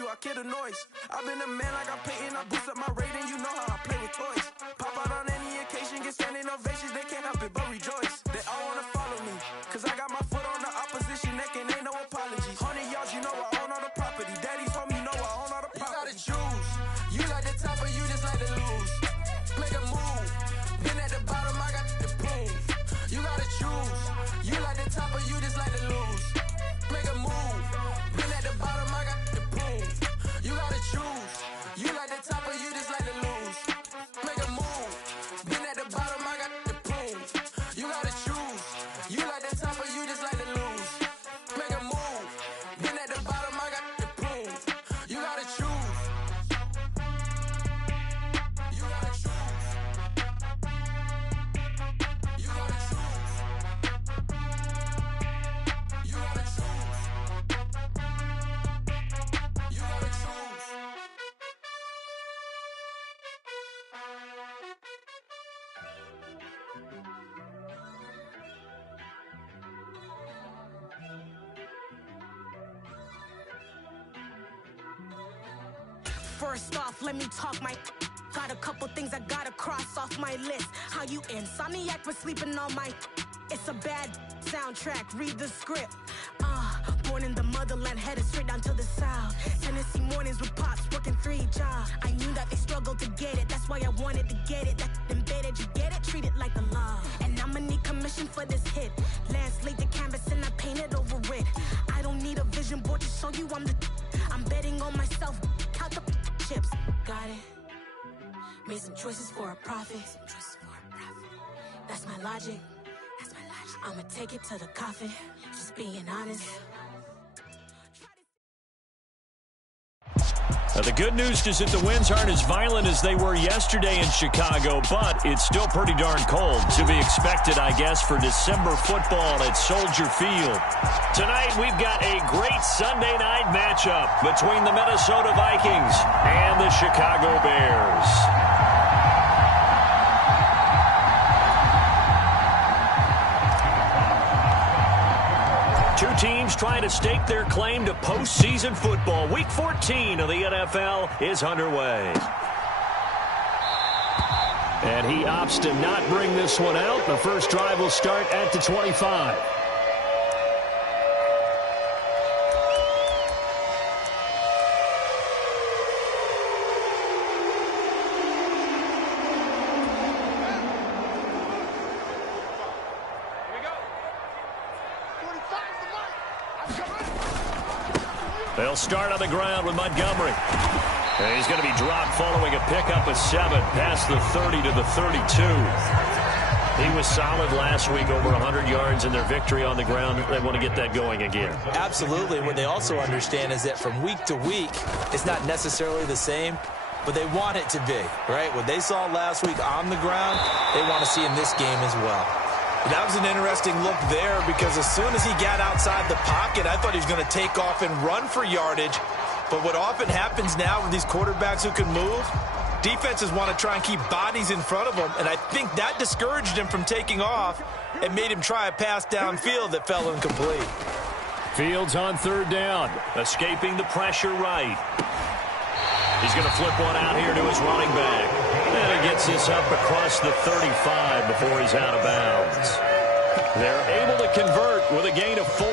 you, I kill the noise. I've been a man like I'm Peyton, I boost up my rating, you know how I play with toys. Pop out on any occasion, get standing ovations, they can't help it but rejoice. They all wanna follow me, cause I got my foot on the opposition neck and ain't no apologies. 100 yards, you know I own all the property. Daddy's home, you know I own all the property. You gotta choose, you like the top or you just like to lose. Make a move, been at the bottom, I got the prove. You gotta choose, you like the top or you just like to lose. Make a move, been at the bottom, I got the prove. You gotta choose, you like the top or you just like to lose. Make a move, been at the bottom, I got the prove. You gotta choose, you like the top or you just like to lose. Make a move, been at the bottom, I got the prove. You gotta choose. You gotta choose. You gotta choose. You gotta choose. You gotta choose. First off, let me talk my. Got a couple things I gotta cross off my list. How you insomniac for sleeping on my. It's a bad soundtrack, read the script. Born in the motherland, headed straight down to the south. Tennessee mornings with pops, working 3 jobs. I knew that they struggled to get it, that's why I wanted to get it. That embedded, you get it, treat it like the law. And I'ma need commission for this hit. Lance laid the canvas and I painted over it. I don't need a vision board to show you I'm the. I'm betting on myself, count the chips. Got it. Made some choices for a profit. That's my logic. I'ma take it to the coffin. Just being honest. The good news is that the winds aren't as violent as they were yesterday in Chicago, but it's still pretty darn cold. To be expected, I guess, for December football at Soldier Field. Tonight, we've got a great Sunday night matchup between the Minnesota Vikings and the Chicago Bears. Two teams trying to stake their claim to postseason football. Week 14 of the NFL is underway. And he opts to not bring this one out. The first drive will start at the 25. They'll start on the ground with Montgomery. And he's going to be dropped following a pickup of 7 past the 30 to the 32. He was solid last week, over 100 yards in their victory on the ground. They want to get that going again. Absolutely. What they also understand is that from week to week, it's not necessarily the same, but they want it to be, right? What they saw last week on the ground, they want to see in this game as well. That was an interesting look there because as soon as he got outside the pocket, I thought he was going to take off and run for yardage. But what often happens now with these quarterbacks who can move, defenses want to try and keep bodies in front of them, and I think that discouraged him from taking off and made him try a pass downfield that fell incomplete. Fields on third down, escaping the pressure right. He's going to flip one out here to his running back. And he gets this up across the 35 before he's out of bounds. They're able to convert with a gain of 4.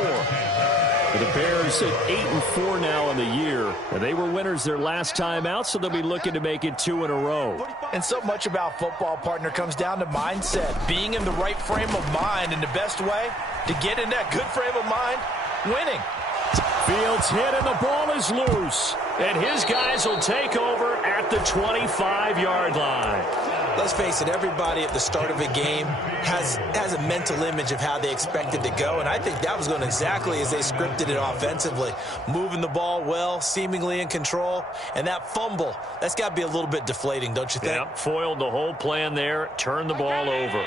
The Bears at 8-4 now in the year. And they were winners their last time out, so they'll be looking to make it 2 in a row. And so much about football, partner, comes down to mindset. Being in the right frame of mind, and the best way to get in that good frame of mind, winning. Fields hit and the ball is loose. And his guys will take over at the 25-yard line. Let's face it, everybody at the start of a game has a mental image of how they expect it to go, and I think that was going exactly as they scripted it offensively. Moving the ball well, seemingly in control, and that fumble, that's got to be a little bit deflating, don't you think? Yeah, foiled the whole plan there, turned the ball over.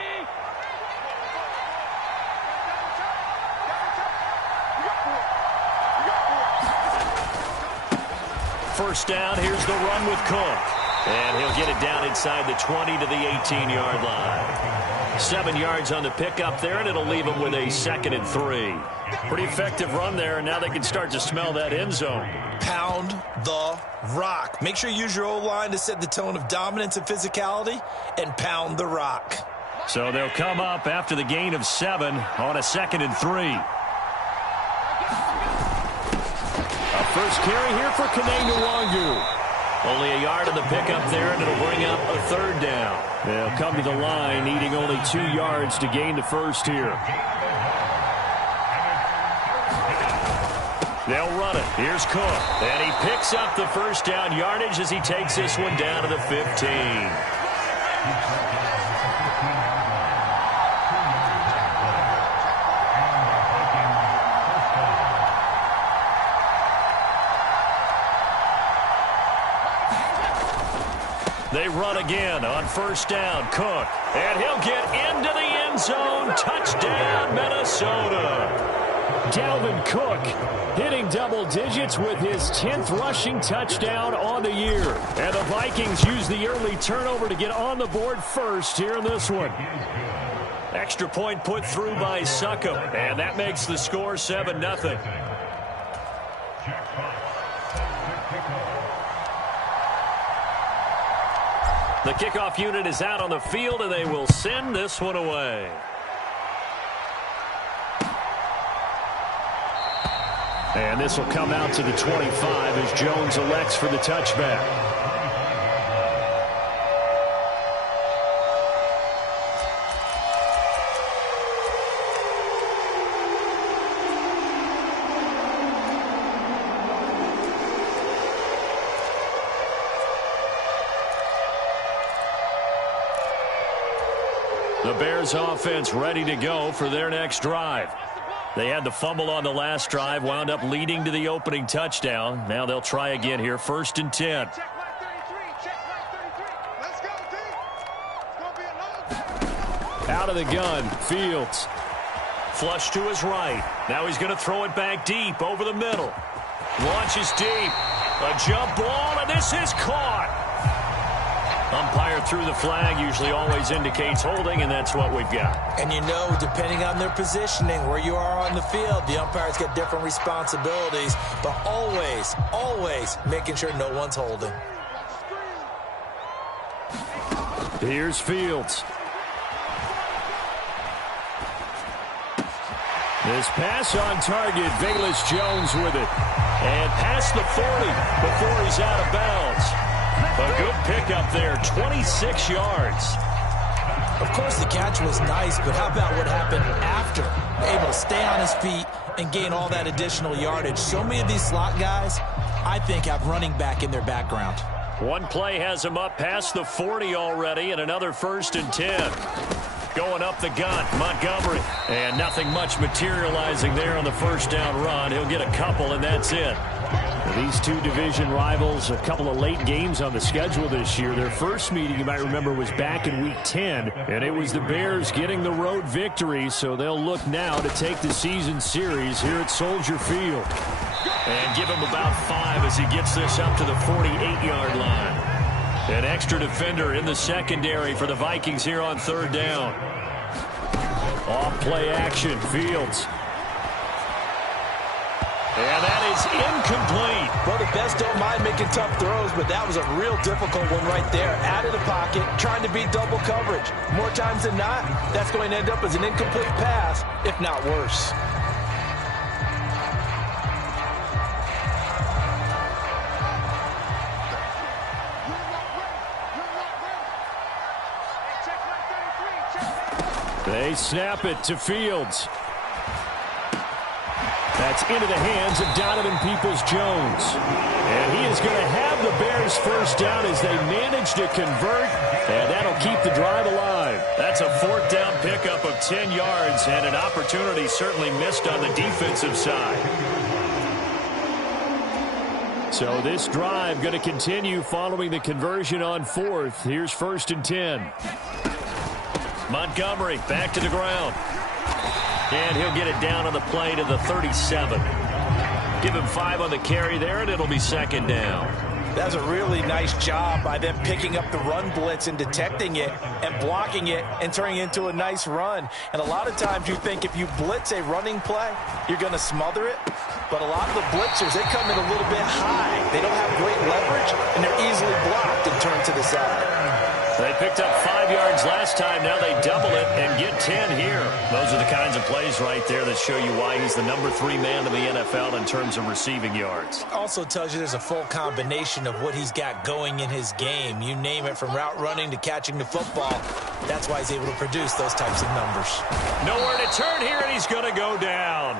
First down, here's the run with Cook. And he'll get it down inside the 20 to the 18-yard line. 7 yards on the pickup there, and it'll leave them with a 2nd and 3. Pretty effective run there, and now they can start to smell that end zone. Pound the rock. Make sure you use your O-line to set the tone of dominance and physicality, and pound the rock. So they'll come up after the gain of 7 on a 2nd and 3. A first carry here for Kene Nwangu. Only a yard on the pickup there, and it'll bring up a 3rd down. They'll come to the line, needing only 2 yards to gain the first here. They'll run it. Here's Cook. And he picks up the first down yardage as he takes this one down to the 15. They run again on first down. Cook. And he'll get into the end zone. Touchdown, Minnesota. Dalvin Cook hitting double digits with his 10th rushing touchdown on the year. And the Vikings use the early turnover to get on the board first here in this one. Extra point put through by Succop. And that makes the score 7-0. The kickoff unit is out on the field, and they will send this one away. And this will come out to the 25 as Jones elects for the touchback. The Bears offense ready to go for their next drive. They had the fumble on the last drive, wound up leading to the opening touchdown. Now they'll try again here, 1st and 10. Out of the gun, Fields. Flush to his right. Now he's going to throw it back deep over the middle. Launches deep. A jump ball, and this is caught. Umpire threw the flag, usually always indicates holding, and that's what we've got. And you know, depending on their positioning, where you are on the field, the umpires get different responsibilities, but always, always making sure no one's holding. Here's Fields. This pass on target, Velus Jones with it. And past the 40 before he's out of bounds. A good pickup there, 26 yards. Of course, the catch was nice, but how about what happened after? Able to stay on his feet and gain all that additional yardage. So many of these slot guys, I think, have running back in their background. One play has him up past the 40 already, and another 1st and 10. Going up the gun, Montgomery. And nothing much materializing there on the first down run. He'll get a couple, and that's it. These two division rivals, a couple of late games on the schedule this year. Their first meeting, you might remember, was back in Week 10, and it was the Bears getting the road victory, so they'll look now to take the season series here at Soldier Field. And give him about 5 as he gets this up to the 48-yard line. An extra defender in the secondary for the Vikings here on 3rd down. Off play action, Fields. And that is incomplete. Well, the best don't mind making tough throws, but that was a real difficult one right there. Out of the pocket, trying to beat double coverage. More times than not, that's going to end up as an incomplete pass, if not worse. They snap it to Fields. That's into the hands of Donovan Peoples-Jones. And he is going to have the Bears first down as they manage to convert, and that'll keep the drive alive. That's a 4th down pickup of 10 yards, and an opportunity certainly missed on the defensive side. So this drive going to continue following the conversion on 4th. Here's 1st and 10. Montgomery back to the ground. And he'll get it down on the play to the 37. Give him 5 on the carry there, and it'll be 2nd down. That's a really nice job by them picking up the run blitz and detecting it and blocking it and turning it into a nice run. And a lot of times you think if you blitz a running play, you're going to smother it. But a lot of the blitzers, they come in a little bit high. They don't have great leverage, and they're easily blocked and turned to the side. They picked up 5 yards last time. Now they double it and get 10 here. Those are the kinds of plays right there that show you why he's the number 3 man in the NFL in terms of receiving yards. Also tells you there's a full combination of what he's got going in his game. You name it, from route running to catching the football. That's why he's able to produce those types of numbers. Nowhere to turn here, and he's going to go down.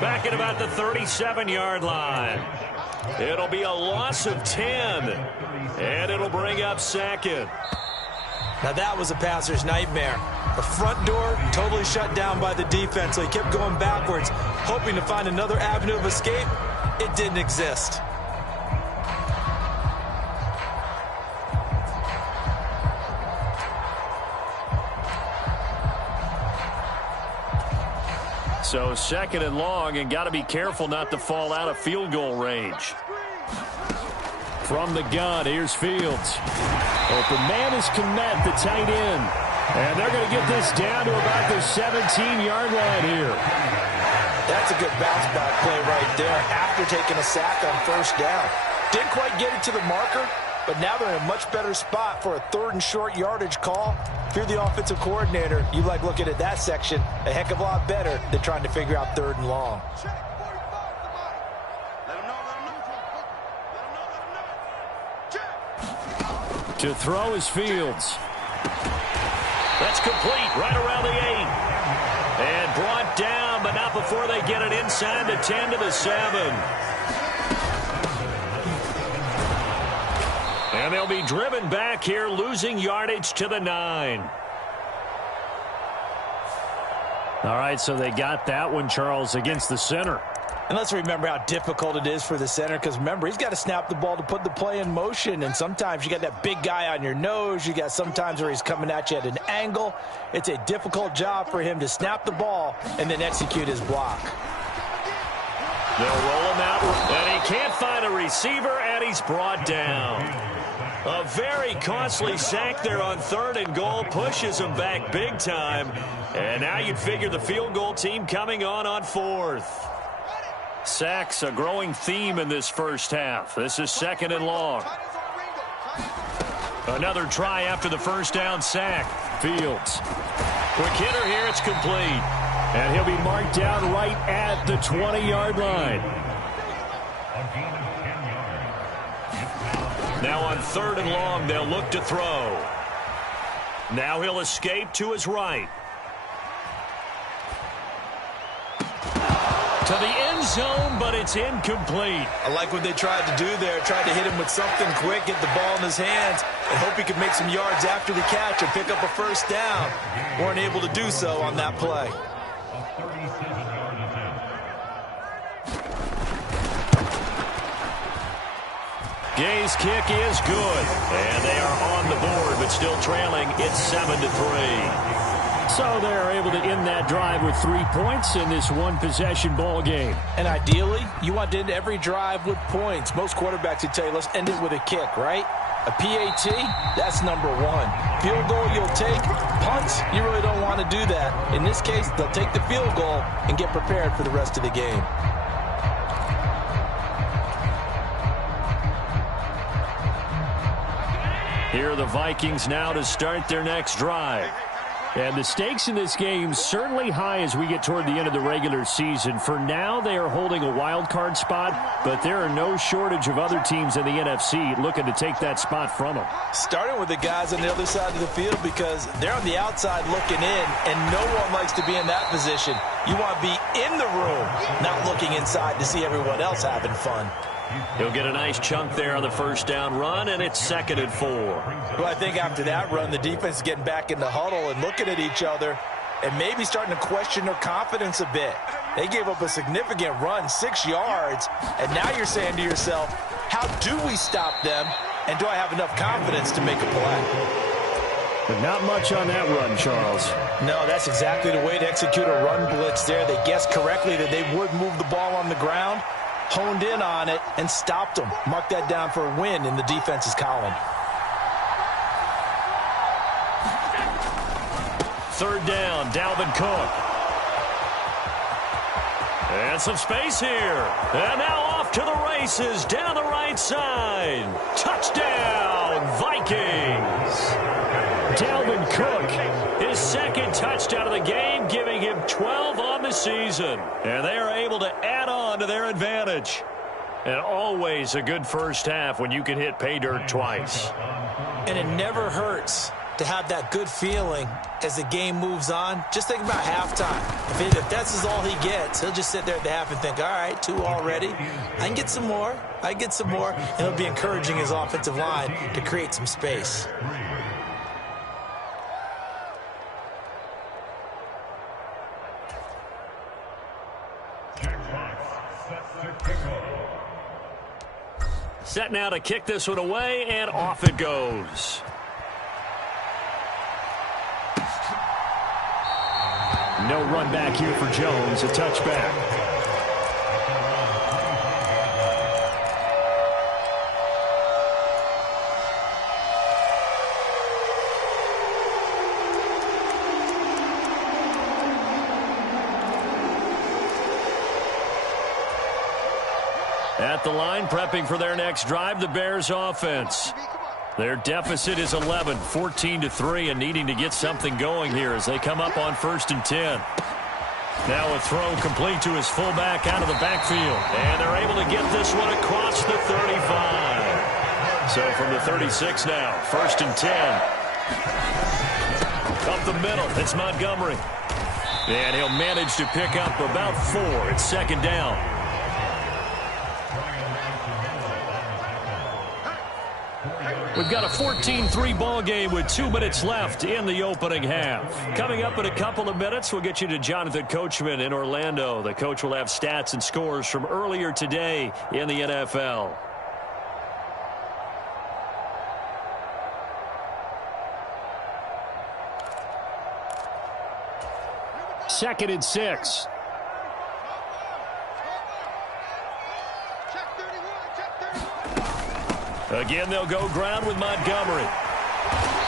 Back at about the 37-yard line. It'll be a loss of 10, and it'll bring up second. Now that was a passer's nightmare. The front door totally shut down by the defense, so he kept going backwards, hoping to find another avenue of escape. It didn't exist. So second and long, and got to be careful not to fall out of field goal range. From the gun, here's Fields. Open man is Kmet, the tight end. And they're going to get this down to about the 17-yard line here. That's a good bounce back play right there after taking a sack on first down. Didn't quite get it to the marker, but now they're in a much better spot for a 3rd and short yardage call. If you're the offensive coordinator, you like looking at that section a heck of a lot better than trying to figure out 3rd and long. To throw is Fields. That's complete right around the 8. And brought down, but not before they get it inside the 10 to the 7. And they'll be driven back here, losing yardage to the 9. All right, so they got that one, Charles, against the center. And let's remember how difficult it is for the center, because remember, he's got to snap the ball to put the play in motion, and sometimes you got that big guy on your nose. You got sometimes where he's coming at you at an angle. It's a difficult job for him to snap the ball and then execute his block. They'll roll him out, and he can't find a receiver, and he's brought down. A very costly sack there on 3rd and goal, pushes him back big time. And now you'd figure the field goal team coming on 4th. Sacks, a growing theme in this first half. This is 2nd and long. Another try after the first down sack. Fields. Quick hitter here, it's complete. And he'll be marked down right at the 20-yard line. Now on 3rd and long, they'll look to throw. Now he'll escape to his right. To the end zone, but it's incomplete. I like what they tried to do there. Tried to hit him with something quick, get the ball in his hands, and hope he could make some yards after the catch and pick up a first down. Weren't able to do so on that play. Gay's kick is good, and they are on the board, but still trailing. It's 7-3. So they're able to end that drive with 3 points in this one-possession ball game. And ideally, you want to end every drive with points. Most quarterbacks would tell you, let's end it with a kick, right? A PAT, that's number 1. Field goal you'll take. Punts, you really don't want to do that. In this case, they'll take the field goal and get prepared for the rest of the game. Here are the Vikings now to start their next drive. And the stakes in this game certainly high as we get toward the end of the regular season. For now, they are holding a wild card spot, but there are no shortage of other teams in the NFC looking to take that spot from them. Starting with the guys on the other side of the field, because they're on the outside looking in, and no one likes to be in that position. You want to be in the room, not looking inside to see everyone else having fun. He'll get a nice chunk there on the first down run, and it's 2nd and 4. Well, I think after that run, the defense is getting back in the huddle and looking at each other and maybe starting to question their confidence a bit. They gave up a significant run, 6 yards, and now you're saying to yourself, how do we stop them, and do I have enough confidence to make a play? But not much on that run, Charles. No, that's exactly the way to execute a run blitz there. They guessed correctly that they would move the ball on the ground. honed in on it, and stopped them. Mark that down for a win in the defense's column. Third down, Dalvin Cook. And some space here. And now off to the races down the right side. Touchdown, Vikings. Dalvin Cook, his second touchdown of the game, giving him 12 on the season. And they are able to add on to their advantage. And always a good first half when you can hit pay dirt twice. And it never hurts to have that good feeling as the game moves on. Just think about halftime. If that's all he gets, he'll just sit there at the half and think, all right, 2 already. I can get some more. And it'll be encouraging his offensive line to create some space. Set now to kick this one away, and off it goes. No run back here for Jones, a touchback. At the line, prepping for their next drive, the Bears offense. Their deficit is 11, 14-3, and needing to get something going here as they come up on 1st and 10. Now a throw complete to his fullback out of the backfield. And they're able to get this one across the 35. So from the 36 now, 1st and 10. Up the middle, it's Montgomery. And he'll manage to pick up about 4. It's 2nd down. We've got a 14-3 ball game with 2 minutes left in the opening half. Coming up in a couple of minutes, we'll get you to Jonathan Coachman in Orlando. The coach will have stats and scores from earlier today in the NFL. Second and 6. Again, they'll go ground with Montgomery.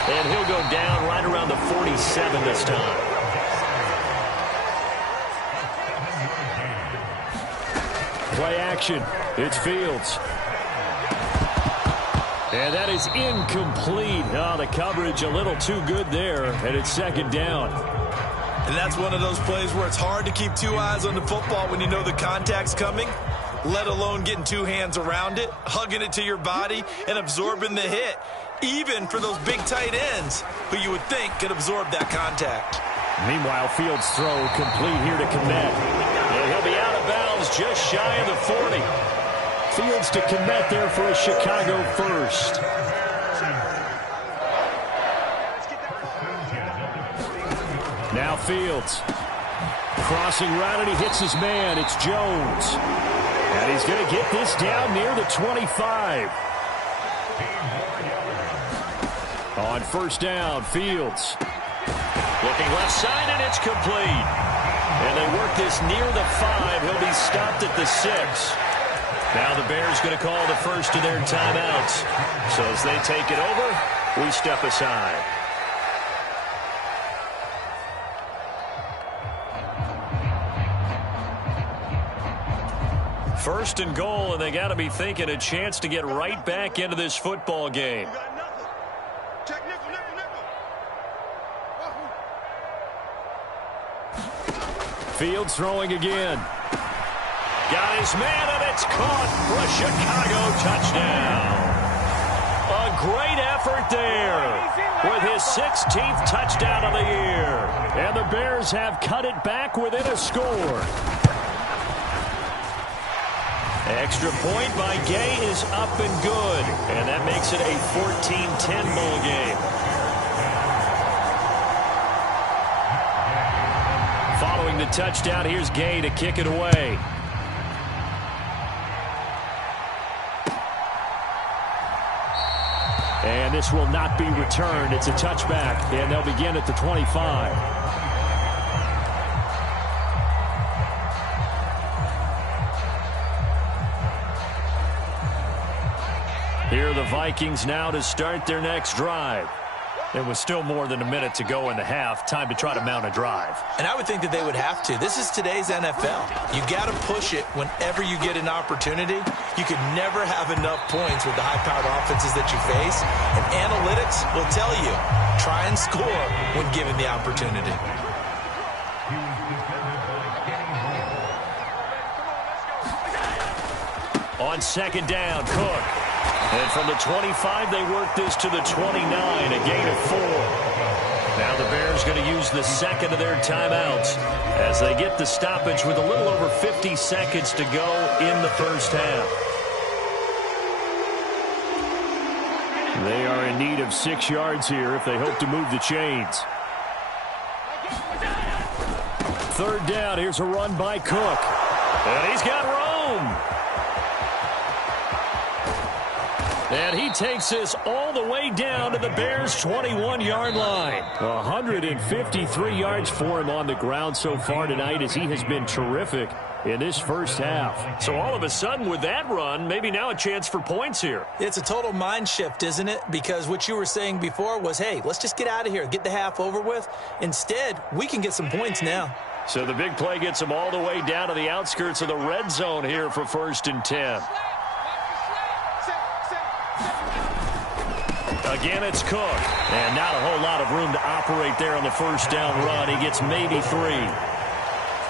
And he'll go down right around the 47 this time. Play action. It's Fields. And that is incomplete. Oh, the coverage a little too good there, and it's 2nd down. And that's one of those plays where it's hard to keep 2 eyes on the football when you know the contact's coming, let alone getting 2 hands around it, hugging it to your body, and absorbing the hit, even for those big tight ends who you would think could absorb that contact. Meanwhile, Fields' throw complete here to Kmet. And he'll be out of bounds just shy of the 40. Fields to Kmet there for a Chicago first. Now Fields. Crossing route, and he hits his man. It's Jones. And he's going to get this down near the 25. On 1st down, Fields. Looking left side, and it's complete. And they work this near the 5. He'll be stopped at the 6. Now the Bears going to call the first of their timeouts. So as they take it over, we step aside. First and goal, and they got to be thinking a chance to get right back into this football game. Fields throwing again. Got his man, and it's caught for a Chicago touchdown. A great effort there with his 16th touchdown of the year. And the Bears have cut it back within a score. Extra point by Gay is up and good. And that makes it a 14-10 ball game. Following the touchdown, here's Gay to kick it away. And this will not be returned. It's a touchback, and they'll begin at the 25. Here are the Vikings now to start their next drive. There was still more than a minute to go in the half. Time to try to mount a drive. And I would think that they would have to. This is today's NFL. You got to push it whenever you get an opportunity. You could never have enough points with the high-powered offenses that you face. And analytics will tell you, try and score when given the opportunity. On second down, Cook. And from the 25, they work this to the 29, a gain of 4. Now the Bears going to use the second of their timeouts as they get the stoppage with a little over 50 seconds to go in the first half. They are in need of 6 yards here if they hope to move the chains. Third down, here's a run by Cook. And he's got Rome. And he takes this all the way down to the Bears' 21-yard line. 153 yards for him on the ground so far tonight as he has been terrific in this first half. So all of a sudden with that run, maybe now a chance for points here. It's a total mind shift, isn't it? Because what you were saying before was, hey, let's just get out of here, get the half over with. Instead, we can get some points now. So the big play gets him all the way down to the outskirts of the red zone here for 1st and 10. Again, it's Cook. And not a whole lot of room to operate there on the first down run. He gets maybe 3.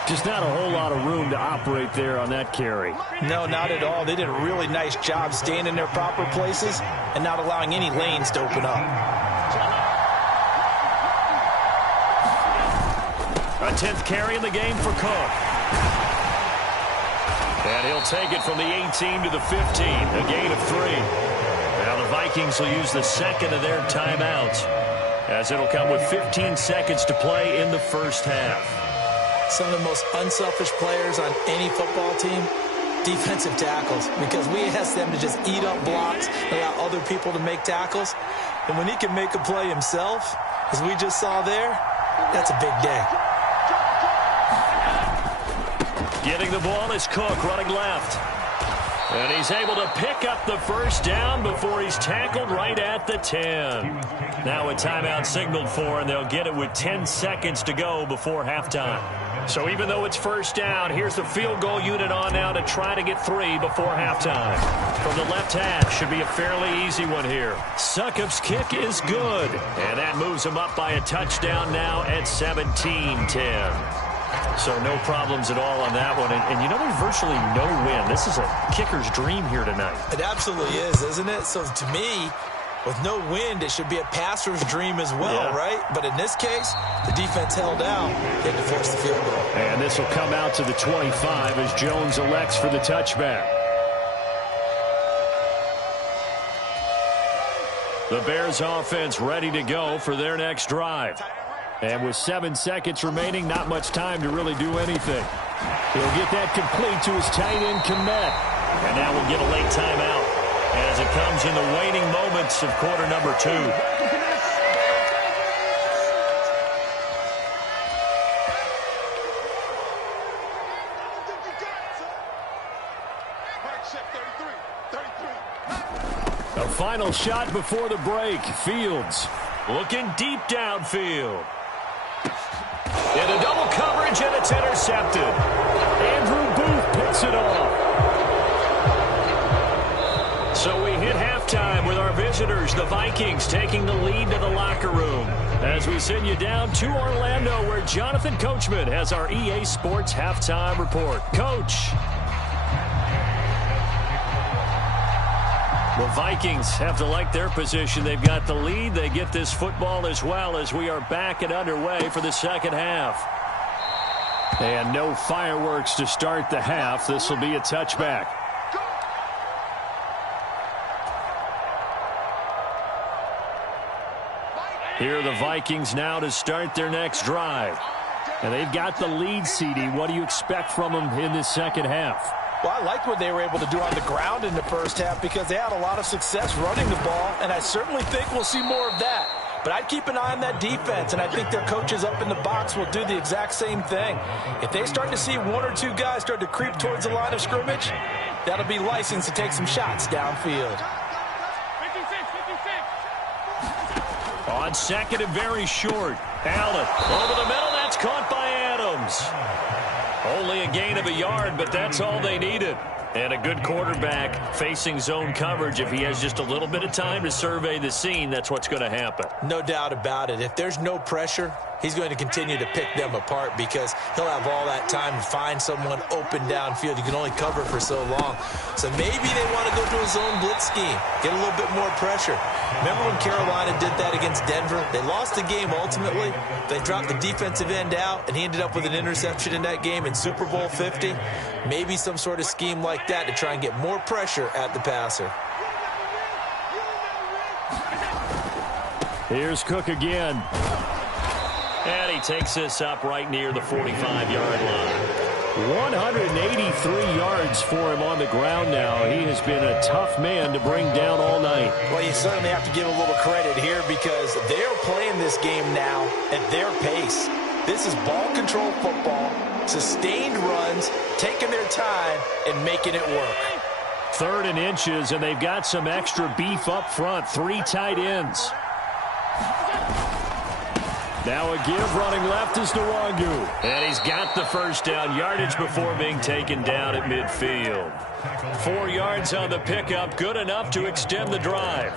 Just not a whole lot of room to operate there on that carry. No, not at all. They did a really nice job staying in their proper places and not allowing any lanes to open up. A 10th carry in the game for Cook. And he'll take it from the 18 to the 15, a gain of 3. Now the Vikings will use the second of their timeouts as it'll come with 15 seconds to play in the first half. Some of the most unselfish players on any football team, defensive tackles, because we ask them to just eat up blocks, allow other people to make tackles. And when he can make a play himself, as we just saw there, that's a big day. Getting the ball is Cook running left. And he's able to pick up the first down before he's tackled right at the 10. Now a timeout signaled for, and they'll get it with 10 seconds to go before halftime. So even though it's first down, here's the field goal unit on now to try to get 3 before halftime. From the left half, should be a fairly easy one here. Succop's kick is good, and that moves him up by a touchdown now at 17-10. So no problems at all on that one. And you know, there's virtually no win. This is a kicker's dream here tonight. It absolutely is, isn't it? So to me, with no wind, it should be a passer's dream as well, right? But in this case, the defense held out. They had to force the field goal. And this will come out to the 25 as Jones elects for the touchback. The Bears offense ready to go for their next drive. And with 7 seconds remaining, not much time to really do anything. He'll get that complete to his tight end, Kmet. And now we'll get a late timeout as it comes in the waning moments of quarter number 2. A final shot before the break. Fields looking deep downfield. In a double coverage, and it's intercepted. Andrew Booth picks it off. So we hit halftime with our visitors, the Vikings, taking the lead to the locker room. As we send you down to Orlando, where Jonathan Coachman has our EA Sports halftime report. Coach. The Vikings have to like their position. They've got the lead. They get this football as well as we are back and underway for the second half. And no fireworks to start the half. This will be a touchback. Here are the Vikings now to start their next drive. And they've got the lead, CD. What do you expect from them in this second half? Well, I liked what they were able to do on the ground in the first half because they had a lot of success running the ball, and I certainly think we'll see more of that. But I'd keep an eye on that defense, and I think their coaches up in the box will do the exact same thing. If they start to see 1 or 2 guys start to creep towards the line of scrimmage, that'll be license to take some shots downfield. On second and very short. Allen over the middle. That's caught by Adams. Only a gain of a yard, but that's all they needed. And a good quarterback facing zone coverage. If he has just a little bit of time to survey the scene, that's what's going to happen. No doubt about it. If there's no pressure, he's going to continue to pick them apart because he'll have all that time to find someone open downfield. You can only cover for so long. So maybe they want to go to a zone blitz scheme, get a little bit more pressure. Remember when Carolina did that against Denver? They lost the game ultimately. They dropped the defensive end out, and he ended up with an interception in that game in Super Bowl 50. Maybe some sort of scheme like that to try and get more pressure at the passer. Here's Cook again. And he takes this up right near the 45-yard line. 183 yards for him on the ground now. He has been a tough man to bring down all night. Well, you certainly have to give a little credit here because they're playing this game now at their pace. This is ball control football, sustained runs, taking their time, and making it work. 3rd and inches, and they've got some extra beef up front. 3 tight ends. Now a give running left is Nwangu. And he's got the first down yardage before being taken down at midfield. 4 yards on the pickup, good enough to extend the drive.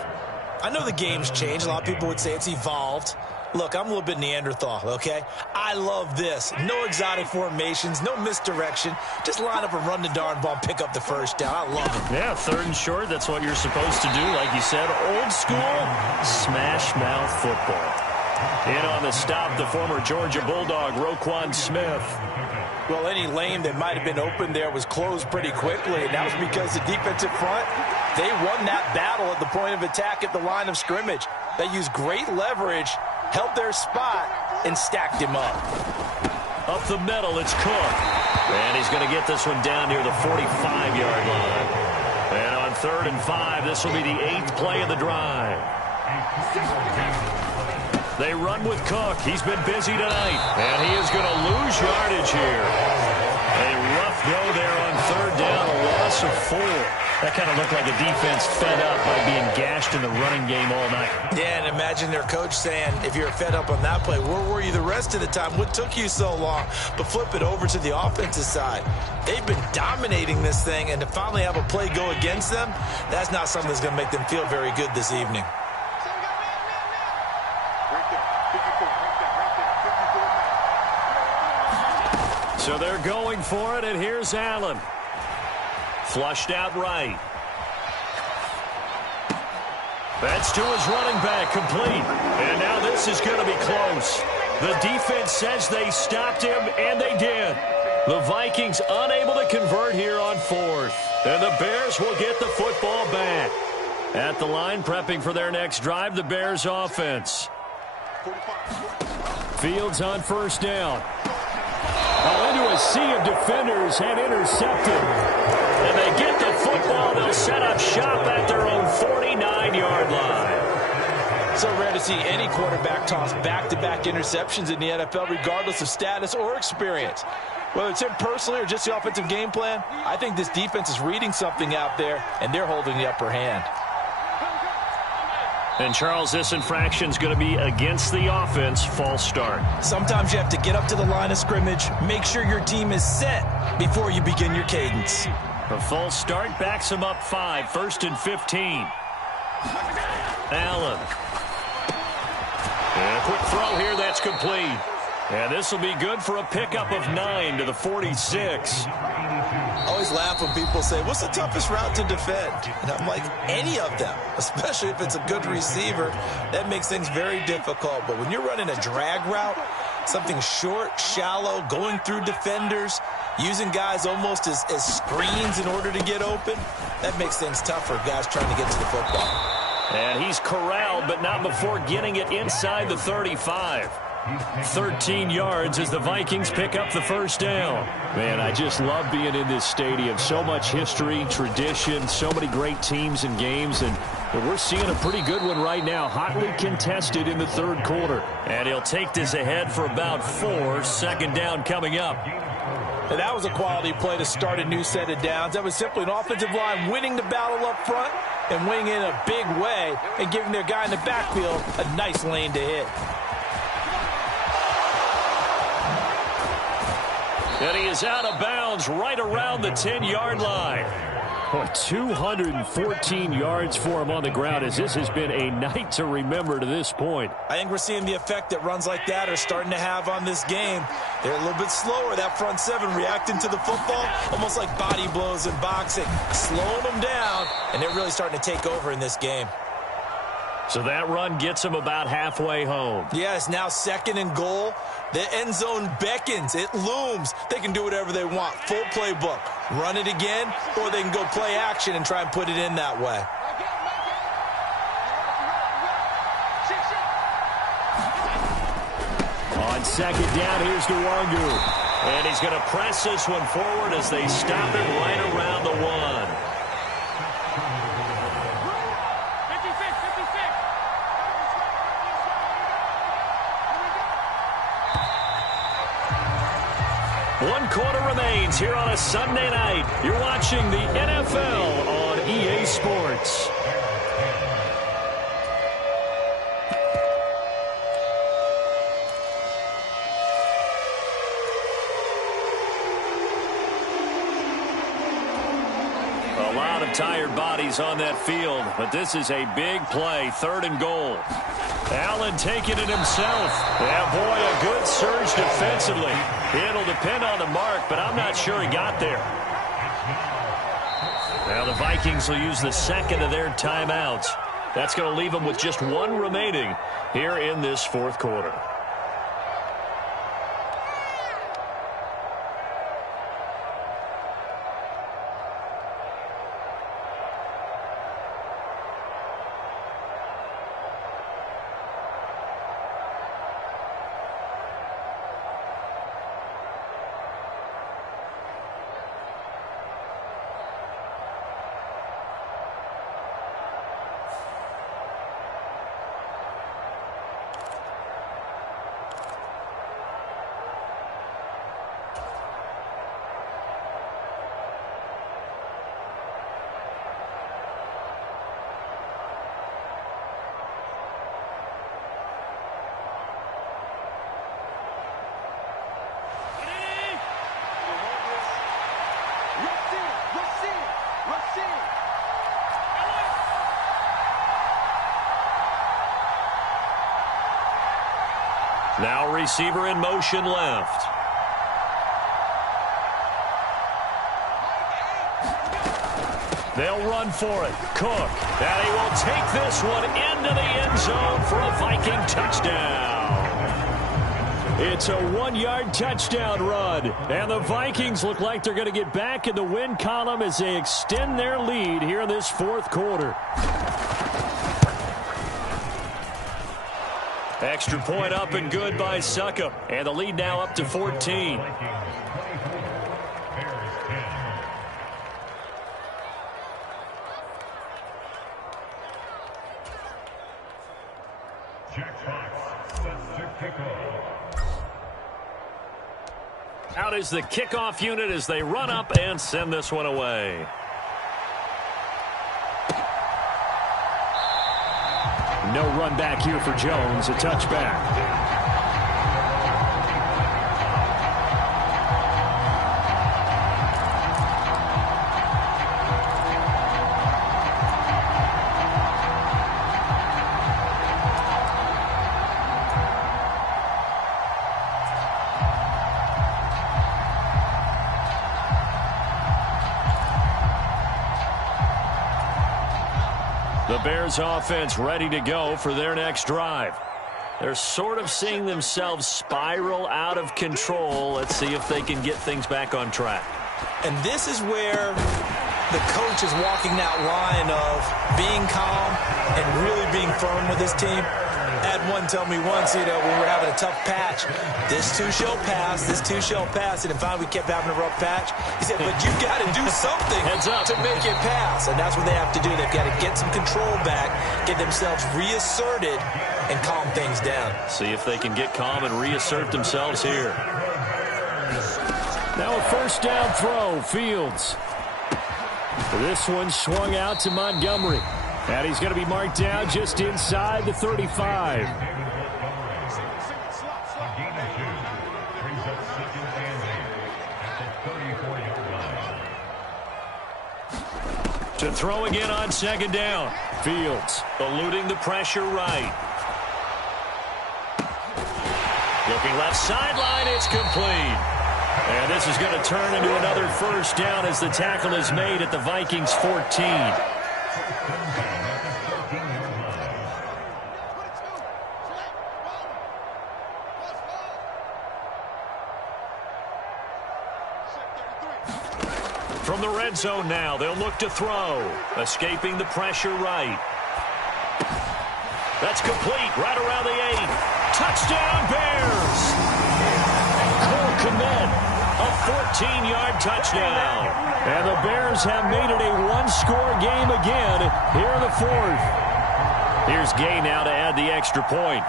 I know the game's changed. A lot of people would say it's evolved. Look, I'm a little bit Neanderthal, okay? I love this. No exotic formations, no misdirection. Just line up and run the darn ball and pick up the first down. I love it. Yeah, 3rd and short, that's what you're supposed to do. Like you said, old school, smash mouth football. In on the stop, the former Georgia Bulldog, Roquan Smith. Well, any lane that might have been open there was closed pretty quickly, and that was because the defensive front, they won that battle at the point of attack at the line of scrimmage. They used great leverage, held their spot, and stacked him up. Up the middle, it's Cook. And he's going to get this one down near the 45-yard line. And on 3rd and 5, this will be the 8th play of the drive. They run with Cook. He's been busy tonight. And he is going to lose yardage here. A rough go there on 3rd down, a loss of 4. That kind of looked like a defense fed up by being gashed in the running game all night. Yeah, and imagine their coach saying, if you're fed up on that play, where were you the rest of the time? What took you so long? But flip it over to the offensive side. They've been dominating this thing, and to finally have a play go against them, that's not something that's going to make them feel very good this evening. So they're going for it, and here's Allen. Flushed out right. That's to his running back, complete. And now this is going to be close. The defense says they stopped him, and they did. The Vikings unable to convert here on 4th. And the Bears will get the football back. At the line, prepping for their next drive, the Bears offense. Fields on 1st down. Into a sea of defenders and intercepted. And they get the football. They'll set up shop at their own 49-yard line. So rare to see any quarterback toss back-to-back interceptions in the NFL, regardless of status or experience. Whether it's him personally or just the offensive game plan, I think this defense is reading something out there, and they're holding the upper hand. And, Charles, this infraction's going to be against the offense. False start. Sometimes you have to get up to the line of scrimmage, make sure your team is set before you begin your cadence. A false start backs him up 5. 1st and 15. Allen. And a quick throw here. That's complete. And this will be good for a pickup of 9 to the 46. I always laugh when people say, what's the toughest route to defend? And I'm like, any of them, especially if it's a good receiver. That makes things very difficult. But when you're running a drag route, something short, shallow, going through defenders, using guys almost as screens in order to get open, that makes things tougher, guys trying to get to the football. And he's corralled, but not before getting it inside the 35. 13 yards as the Vikings pick up the 1st down. Man, I just love being in this stadium. So much history, tradition, so many great teams and games, and we're seeing a pretty good one right now. Hotly contested in the 3rd quarter. And he'll take this ahead for about 4. 2nd down coming up. And that was a quality play to start a new set of downs. That was simply an offensive line winning the battle up front and winning in a big way inside and giving their guy in the backfield a nice lane to hit. And he is out of bounds right around the 10-yard line. 214 yards for him on the ground, as this has been a night to remember to this point. I think we're seeing the effect that runs like that are starting to have on this game. They're a little bit slower, that front seven, reacting to the football, almost like body blows in boxing, slowing them down, and they're really starting to take over in this game. So that run gets him about halfway home. Yeah, it's now 2nd and goal. The end zone beckons. It looms. They can do whatever they want. Full playbook. Run it again, or they can go play action and try and put it in that way. On 2nd down, here's Nwangu. And he's going to press this one forward as they stop it right around the 1. One quarter remains here on a Sunday night. You're watching the NFL on EA Sports. A lot of tired bodies on that field, but this is a big play, 3rd and goal. Allen taking it himself. Yeah, boy, a good surge defensively. It'll depend on the mark, but I'm not sure he got there. Now the Vikings will use the 2nd of their timeouts. That's going to leave them with just 1 remaining here in this 4th quarter. Now receiver in motion left. They'll run for it. Cook. And he will take this one into the end zone for a Viking touchdown. It's a 1-yard touchdown run. And the Vikings look like they're going to get back in the win column as they extend their lead here in this 4th quarter. Extra point up and good by Succop. And the lead now up to 14. Out is the kickoff unit as they run up and send this one away. No run back here for Jones. A touchback. The Bears offense ready to go for their next drive. They're sort of seeing themselves spiral out of control. Let's see if they can get things back on track. And this is where the coach is walking that line of being calm and really being firm with his team. Had one tell me once, we were having a tough patch. This too shall pass, this too shall pass. And finally we kept having a rough patch. He said, but you've got to do something to make it pass. And that's what they have to do. They've got to get some control back, get themselves reasserted, and calm things down. See if they can get calm and reassert themselves here. Now a first down throw, Fields. This one swung out to Montgomery. And he's going to be marked down just inside the 35. To throw again on second down. Fields eluding the pressure right. Looking left sideline, it's complete. And this is going to turn into another first down as the tackle is made at the Vikings 14. From the red zone now, they'll look to throw. Escaping the pressure right. That's complete right around the 8. Touchdown, Bears! Cole Kmet, a 14-yard touchdown. And the Bears have made it a one-score game again here in the fourth. Here's Gay now to add the extra point.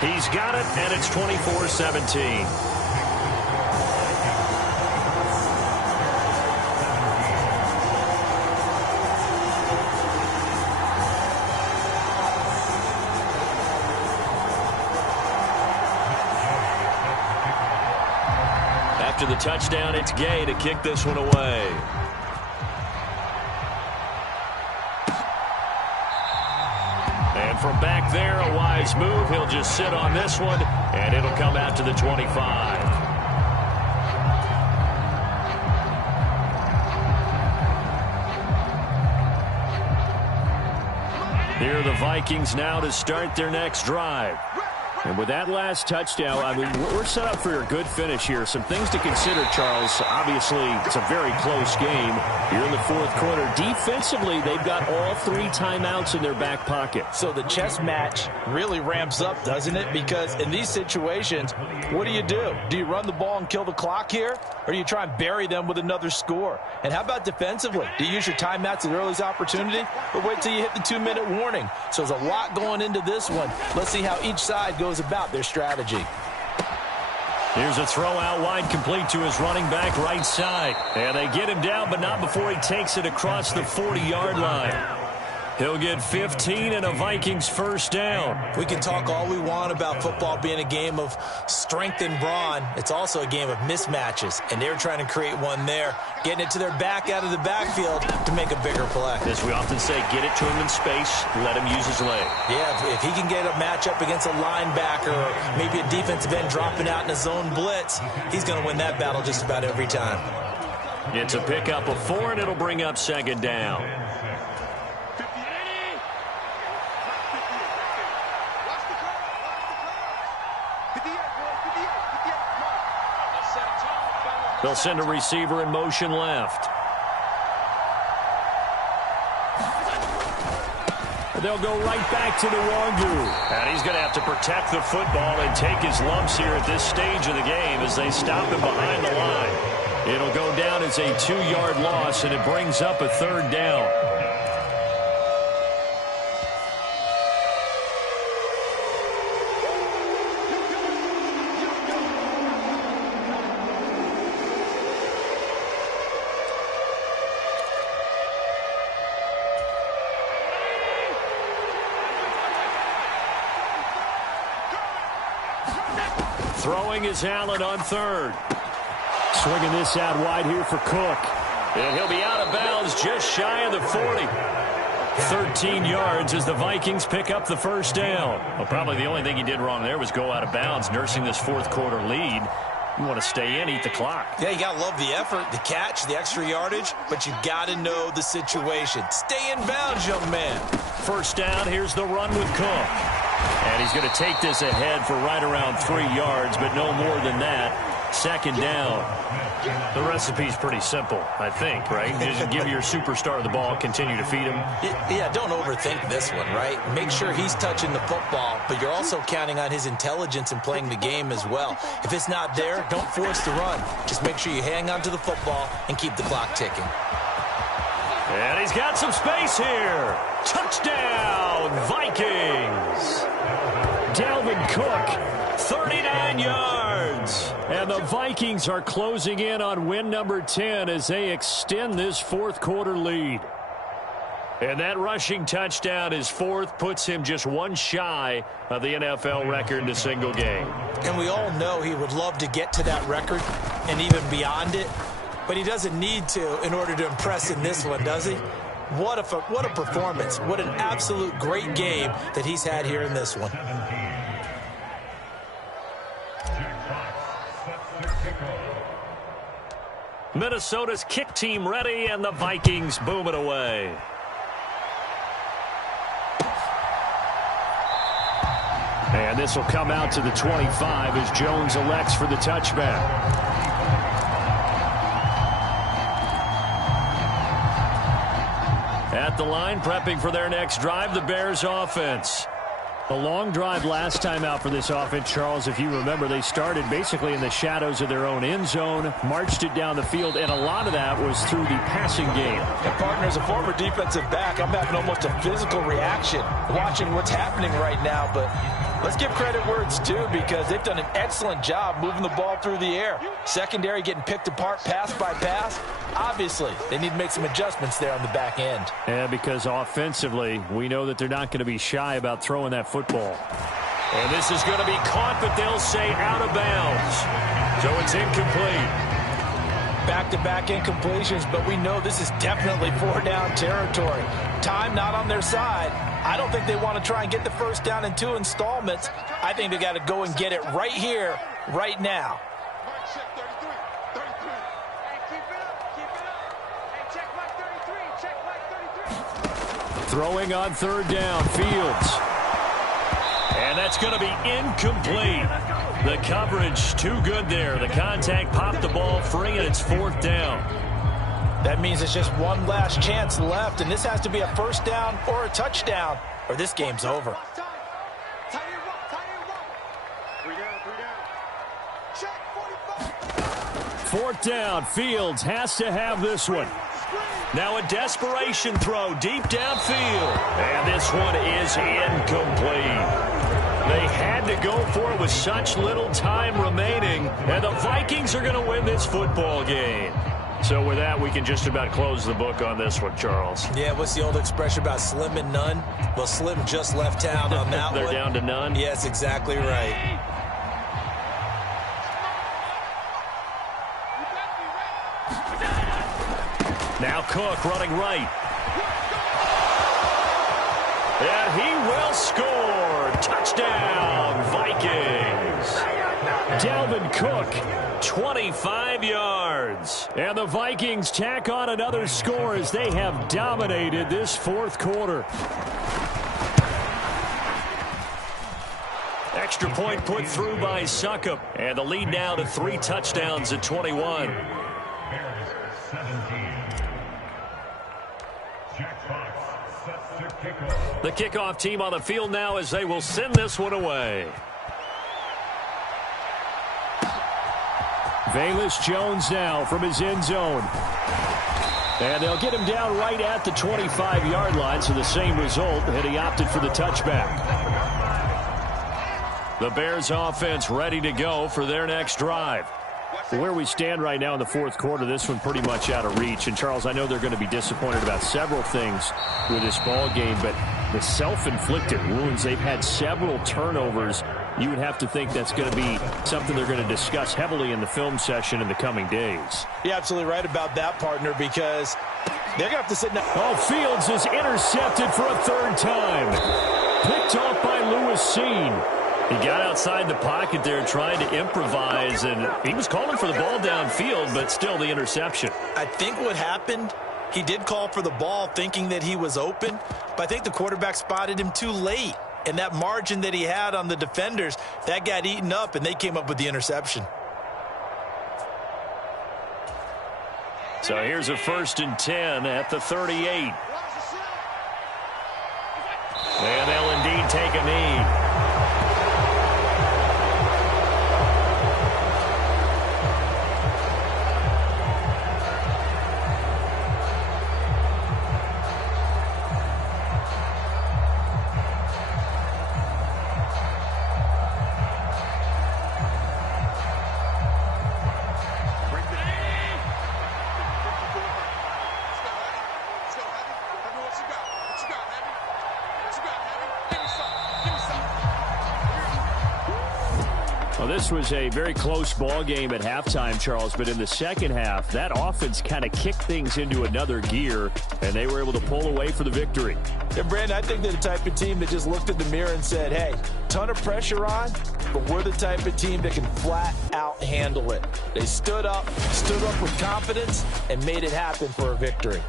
He's got it, and it's 24-17. After the touchdown, it's Gay to kick this one away. And from back there, a wise move. He'll just sit on this one, and it'll come out to the 25. Here are the Vikings now to start their next drive. And with that last touchdown, I mean, we're set up for a good finish here. Some things to consider, Charles. Obviously, it's a very close game here in the fourth quarter. Defensively, they've got all 3 timeouts in their back pocket. So the chess match really ramps up, doesn't it? Because in these situations, what do? Do you run the ball and kill the clock here? Or do you try and bury them with another score? And how about defensively? Do you use your timeouts at the earliest opportunity? Or wait till you hit the 2-minute warning? So there's a lot going into this one. Let's see how each side goes about their strategy. Here's a throw out wide, complete to his running back right side. And they get him down, but not before he takes it across the 40-yard line. He'll get 15 and a Vikings first down. We can talk all we want about football being a game of strength and brawn. It's also a game of mismatches, and they're trying to create one there, getting it to their back out of the backfield to make a bigger play. As we often say, get it to him in space, let him use his leg. Yeah, if he can get a matchup against a linebacker or maybe a defensive end dropping out in a zone blitz, he's going to win that battle just about every time. It's a pickup of 4, and it'll bring up second down. They'll send a receiver in motion left. They'll go right back to the Wangu. And he's going to have to protect the football and take his lumps here at this stage of the game as they stop him behind the line. It'll go down as a 2-yard loss, and it brings up a third down. Throwing is Allen on third. Swinging this out wide here for Cook. And he'll be out of bounds just shy of the 40. 13 yards as the Vikings pick up the first down. Well, probably the only thing he did wrong there was go out of bounds, nursing this fourth quarter lead. You want to stay in, eat the clock. Yeah, you got to love the effort, the catch, the extra yardage, but you got to know the situation. Stay in bounds, young man. First down, here's the run with Cook. And he's going to take this ahead for right around 3 yards, but no more than that. Second down. The recipe's pretty simple, I think, right? Just give your superstar the ball, continue to feed him. Yeah, don't overthink this one, right? Make sure he's touching the football, but you're also counting on his intelligence in playing the game as well. If it's not there, don't force the run. Just make sure you hang on to the football and keep the clock ticking. And he's got some space here. Touchdown, Vikings. Dalvin Cook, 39 yards. And the Vikings are closing in on win number 10 as they extend this fourth quarter lead. And that rushing touchdown, his fourth, puts him just one shy of the NFL record in a single game. And we all know he would love to get to that record and even beyond it, but he doesn't need to in order to impress in this one, does he? What a performance. What an absolute great game that he's had here in this one. Minnesota's kick team ready, and the Vikings boom it away. And this will come out to the 25 as Jones elects for the touchback. At the line, prepping for their next drive, the Bears offense. A long drive last time out for this offense, Charles. If you remember, they started basically in the shadows of their own end zone, marched it down the field, and a lot of that was through the passing game. And partner, as a former defensive back, I'm having almost a physical reaction watching what's happening right now. But let's give credit where it's due, because they've done an excellent job moving the ball through the air. Secondary getting picked apart pass by pass. Obviously, they need to make some adjustments there on the back end. Yeah, because offensively, we know that they're not going to be shy about throwing that football. And this is going to be caught, but they'll say out of bounds. So it's incomplete. Back-to-back incompletions, but we know this is definitely four-down territory. Time not on their side. I don't think they want to try and get the first down in 2 installments. I think they got to go and get it right here, right now. Throwing on third down, Fields. And that's going to be incomplete. The coverage too good there. The contact popped the ball free, and it's fourth down. That means it's just one last chance left, and this has to be a first down or a touchdown, or this game's over. Fourth down, Fields has to have this one. Now a desperation throw deep downfield. And this one is incomplete. They had to go for it with such little time remaining. And the Vikings are going to win this football game. So with that, we can just about close the book on this one, Charles. Yeah, what's the old expression about slim and none? Well, Slim just left town on that They're one. down to none? Yes, exactly right. Now Cook running right. And he will score. Touchdown, Vikings. Dalvin Cook, 25 yards. and the Vikings tack on another score as they have dominated this fourth quarter. Extra point put through by Succop. And the lead now to 3 touchdowns at 21. The kickoff team on the field now as they will send this one away. Velus Jones now from his end zone. And they'll get him down right at the 25-yard line, so the same result, and he opted for the touchback. The Bears offense ready to go for their next drive. Where we stand right now in the fourth quarter, this one pretty much out of reach. And, Charles, I know they're going to be disappointed about several things with this ball game, but the self-inflicted wounds, they've had several turnovers. You would have to think that's going to be something they're going to discuss heavily in the film session in the coming days. You're absolutely right about that, partner, because they're going to have to sit down. Oh, Fields is intercepted for a third time. Picked off by Lewis Seen. He got outside the pocket there trying to improvise, and he was calling for the ball downfield, but still the interception. I think what happened, he did call for the ball thinking that he was open, but I think the quarterback spotted him too late. And that margin that he had on the defenders, that got eaten up, and they came up with the interception. So here's a 1st and 10 at the 38. And they'll indeed take a knee. Well, this was a very close ball game at halftime, Charles, but in the second half, that offense kind of kicked things into another gear, and they were able to pull away for the victory. Yeah, Brandon, I think they're the type of team that just looked in the mirror and said, hey, ton of pressure on, but we're the type of team that can flat out handle it. They stood up with confidence, and made it happen for a victory.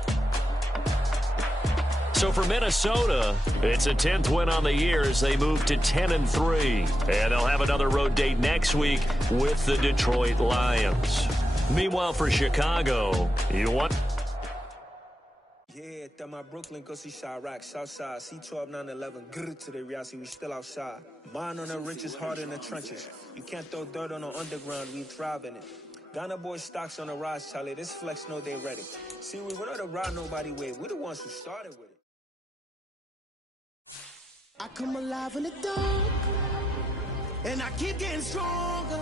So for Minnesota, it's a 10th win on the year as they move to 10-3. And they'll have another road date next week with the Detroit Lions. Meanwhile, for Chicago, you want... Yeah, that my Brooklyn, go see Chirac, Southside, C12, 911, grrr to the reality, we still outside. Mine on the riches, hard in the trenches. You can't throw dirt on the underground, we thrive in it. Ghana boys stocks on the rise, Charlie, this flex know they ready. See, we were not to ride nobody with, we're the ones who started with it. I come alive in the dark, and I keep getting stronger.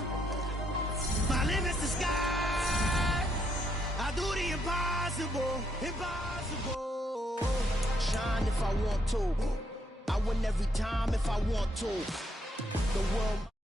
My limit's the sky. I do the impossible, impossible. Shine if I want to. I win every time if I want to. The world.